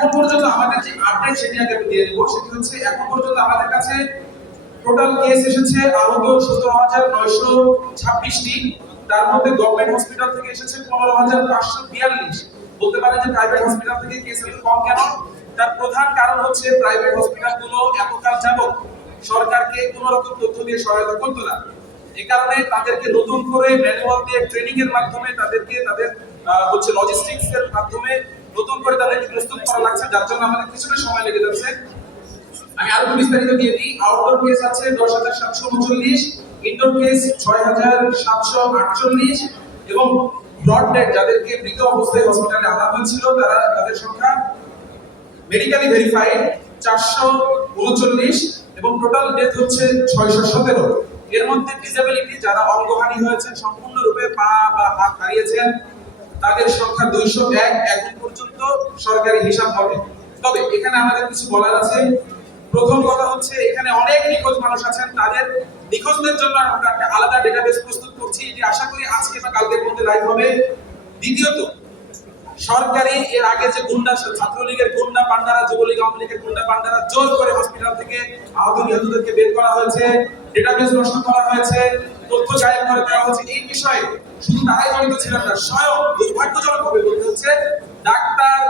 এখন পর্যন্ত আমাদের যে আপডেট সেটি আগে আমি দিয়ে দেবো। সেটি হচ্ছে, এখন পর্যন্ত আমাদের কাছে টোটাল কেস এসেছে আহত সতেরো হাজার নয়শো ছাব্বিশটি। তার মধ্যে গভর্নমেন্ট হসপিটাল থেকে এসেছে পনেরো হাজার পাঁচশো বিয়াল্লিশ। বলতে পারেন যে প্রাইভেট হসপিটাল থেকে কেস এত কম কেন? তার প্রধান কারণ হচ্ছে প্রাইভেট হসপিটালগুলো এতকাল যাবত সরকারকে কোনো রকম তথ্য দিয়ে সহায়তা করতো না। এ কারণে তাদেরকে নতুন করে ম্যানুয়াল দিয়ে ট্রেনিং এর মাধ্যমে তাদেরকে তাদের হচ্ছে লজিস্টিক্স এর মাধ্যমে নতুন করে তাদেরকে প্রস্তুত করা লাগছে, যার জন্য আমাদের কিছুটা সময় লেগে যাচ্ছে। আমি আরও বিস্তারিত দিয়ে দিই। আউটডোর কেস আছে দশ হাজার সাতশো উনচল্লিশ ইনডোর কেস ছয় হাজার সাতশো আটচল্লিশ এবং ব্রড ডেড যাদেরকে মৃত অবস্থায় হসপিটালে আনা হয়েছিল, তারা তাদের সংখ্যা মেডিকেলি ভেরিফাইড চারশো উনচল্লিশ এবং টোটাল ডেথ হচ্ছে ছয়শো সতেরো। এর মধ্যে ডিসেবিলিটি যারা অঙ্গহানি হয়েছে সম্পূর্ণরূপে পা বা হাত হারিয়েছেন তাদের সংখ্যা দুইশো এক এখন পর্যন্ত সরকারি হিসাব হবে। তবে এখানে আমাদের কিছু বলার আছে। প্রথম কথা হচ্ছে, এখানে অনেক নিখোঁজ মানুষ আছেন। তাদের নিখোঁজদের জন্য আমরা একটা আলাদা ডেটাবেস প্রস্তুত করছি। এটি আশা করি আজকে বা কালকের মধ্যে লাইভ হবে। দ্বিতীয়ত সরকারি এর আগে যে গুন্ডা ছাত্রলীগের গুন্ডা পান্ডারা যুবলীগ, আওয়ামী লীগের গুন্ডা পান্ডারা জোর করে হসপিটাল থেকে আহত নিহতদেরকে বের করা হয়েছে ডেটাবেস নষ্ট করা হয়েছে, তথ্য করে দেওয়া হয়েছে। এই বিষয়ে শুধু জড়িত ছিলেন না, স্বয়ং দুর্ভাগ্যজনক বলতে হচ্ছে, ডাক্তার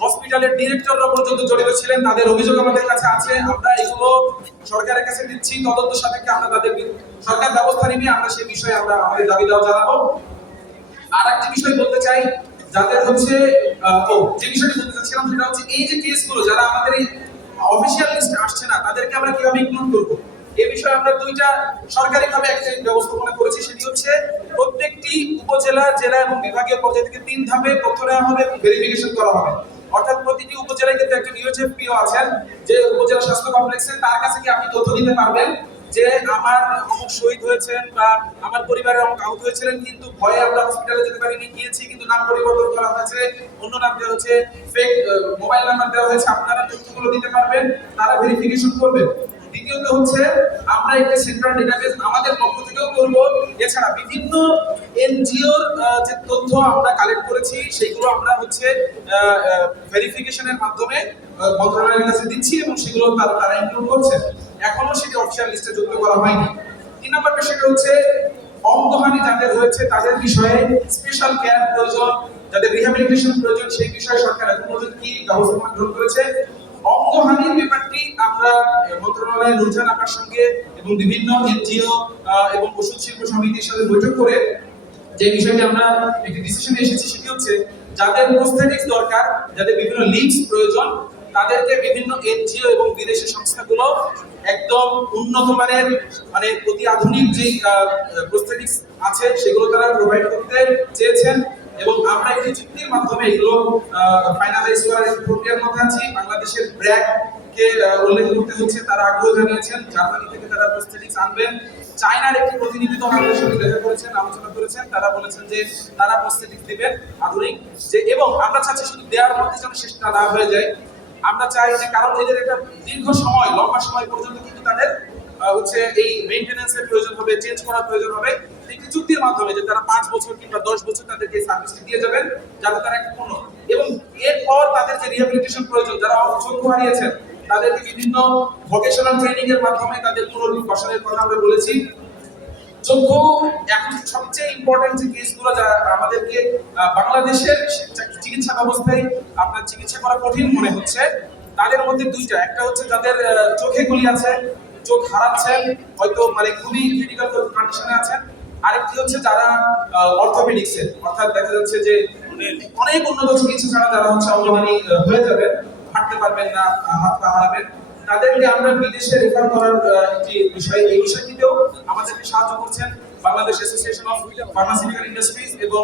হসপিটালের ডিরেক্টররা পর্যন্ত জড়িত ছিলেন, তাদের অভিযোগ আমাদের কাছে আছে, আমরা এগুলো সরকারের কাছে দিচ্ছি, তদন্ত সাপেক্ষে আমরা তাদের সরকার ব্যবস্থা নিবে আমরা সেই বিষয়ে আমরা আমাদের দাবি দেওয়া জানাব। আর একটি বিষয় বলতে চাই যাদের হচ্ছে ও, যে বিষয়টি বলতে চাচ্ছিলাম সেটা হচ্ছে এই যে কেসগুলো যারা আমাদের এই অফিসিয়াল লিস্টে আসছে না, তাদেরকে আমরা কীভাবে ইনক্লুড করব? এই বিষয়ে আমরা দুইটা সরকারিভাবে একটা ব্যবস্থাপনা করেছি, সেটি হচ্ছে প্রত্যেকটি উপজেলা, জেলা এবং বিভাগীয় পর্যায় থেকে তিন ধাপে তথ্য নেওয়া হবে এবং ভেরিফিকেশন করা হবে। অর্থাৎ প্রতিটি উপজেলায় কিন্তু একজন ইউএচএফপিও আছেন, যে উপজেলা স্বাস্থ্য কমপ্লেক্সে তার কাছে কি আপনি তথ্য দিতে পারবেন? যে আমার অমুক শহীদ হয়েছেন বা আমার পরিবারের অমুক আহত হয়েছিলেন, কিন্তু ভয়ে আমরা হসপিটালে যেতে পারিনি, গিয়েছি, কিন্তু নাম পরিবর্তন করা হয়েছে। অন্য নাম দেওয়া হয়েছে ফেক মোবাইল নাম্বার দেওয়া হয়েছে, আপনারা তথ্যগুলো দিতে পারবেন, তারা ভেরিফিকেশন করবেন দ্বিতীয়ত হচ্ছে, আমরা একটা সেন্ট্রাল ডেটাবেস আমাদের পক্ষ থেকেও করব। এছাড়া বিভিন্ন এনজিওর যে তথ্য আমরা কালেক্ট করেছি, সেগুলো আমরা হচ্ছে ভেরিফিকেশনের মাধ্যমে মন্ত্রণালয়ের কাছে দিচ্ছি এবং সেগুলো তারা ইনক্লুড করছে। এখনও অফিসিয়াল লিস্টে যুক্ত করা হয়নি। তিন নম্বর বিষয়টা হচ্ছে, অঙ্গহানি যাদের হয়েছে তাদের বিষয়ে স্পেশাল কেয়ার প্রয়োজন, যাদের রিহ্যাবিলিটেশন প্রয়োজন, সেই বিষয়ে সরকার এখন পর্যন্ত কি ব্যবস্থা গ্রহণ করেছে? অঙ্গহানির ব্যাপারটি আমরা মন্ত্রণালয়ের রুঝান আপার সঙ্গে এবং বিভিন্ন এনজিও এবং ওষুধ শিল্প সমিতির সাথে বৈঠক করে যে বিষয়টি আমরা একটি ডিসিশনে এসেছি, সেটি হচ্ছে, যাদের প্রস্থেটিক্স দরকার, যাদের বিভিন্ন লিঙ্কস প্রয়োজন তাদেরকে বিভিন্ন এনজিও এবং বিদেশি সংস্থাগুলো একদম উন্নত মানের মানে অতি আধুনিক যে প্রস্থেটিক্স আছে, সেগুলো তারা প্রোভাইড করতে চেয়েছেন। এবং আমরা একটি চুক্তির মাধ্যমে এগুলো ফাইনালাইজ করার প্রক্রিয়ার মধ্যে আছি। বাংলাদেশের ব্র্যাক কে উল্লেখ করতে হচ্ছে, তারা আগ্রহ জানিয়েছেন। জার্মানি থেকে তারা প্রস্থেটিক্স আনবেন। চায়নার একটি প্রতিনিধি আমাদের দেখা করেছেন, আলোচনা করেছেন। তারা বলেছেন যে তারা দিবেন আধুনিক। যে, এবং আমরা চাচ্ছি শুধু দেওয়ার মধ্যে যেন শেষটা না হয়ে যায়। আমরা চাই যে কারণ এদের একটা দীর্ঘ সময়, লম্বা সময় পর্যন্ত কিন্তু তাদের হচ্ছে এই মেইনটেনেন্সের প্রয়োজন হবে চেঞ্জ করার প্রয়োজন হবে। একটি চুক্তির মাধ্যমে যে তারা পাঁচ বছর কিংবা দশ বছর তাদেরকে সার্ভিসটি দিয়ে যাবেন, যাতে তারা একটা পূর্ণ এবং এরপর তাদের যে রিহ্যাবিলিটেশন প্রয়োজন, যারা চক্ষু হারিয়েছেন, তাদেরকে বিভিন্ন ভোকেশনাল ট্রেনিং এর মাধ্যমে তাদের পুনর্বাসনের কথা আমরা বলেছি। চক্ষু এখন সবচেয়ে ইম্পর্টেন্ট যে কেসগুলো যা আমাদেরকে বাংলাদেশের চিকিৎসা ব্যবস্থায় আপনার চিকিৎসা করা কঠিন মনে হচ্ছে, তাদের মধ্যে দুইটা। একটা হচ্ছে যাদের চোখে গুলি আছে, চোখ হারাচ্ছেন হয়তো মানে খুবই ক্রিটিক্যাল কন্ডিশনে আছেন। আরেকটি হচ্ছে যারা অর্থোপেডিক্সের অর্থাৎ দেখা যাচ্ছে যে অনেক উন্নত চিকিৎসা ছাড়া যারা হচ্ছে অঙ্গহানি হয়ে যাবেন, হাঁটতে পারবেন না, হাত পা হারাবেন। তাদেরকে আমরা বিদেশে রেফার করার একটি বিষয়, এই বিষয়টিতেও আমাদেরকে সাহায্য করছেন Bangladesh association of pharmaceutical industries এবং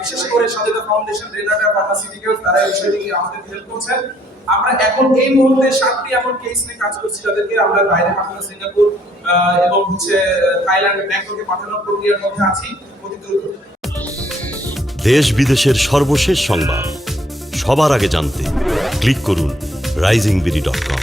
বিশেষ করে সচেতন ফাউন্ডেশন রেনাটা ফার্মাসিউটিক্যাল তারা এই বিষয়টিকে আমাদেরকে হেল্প করছেন। আমরা এখন এই মুহূর্তে সাতটি এমন কেস নিয়ে কাজ করছি যাদেরকে আমরা বাইরে পাঠানো, সিঙ্গাপুর এবং হচ্ছে থাইল্যান্ড, ব্যাংককে পাঠানোর প্রক্রিয়ার মধ্যে আছি। অতি দ্রুত। দেশ বিদেশের সর্বশেষ সংবাদ। সবার আগে জানতে ক্লিক করুন রাইজিং বিডি ডট কম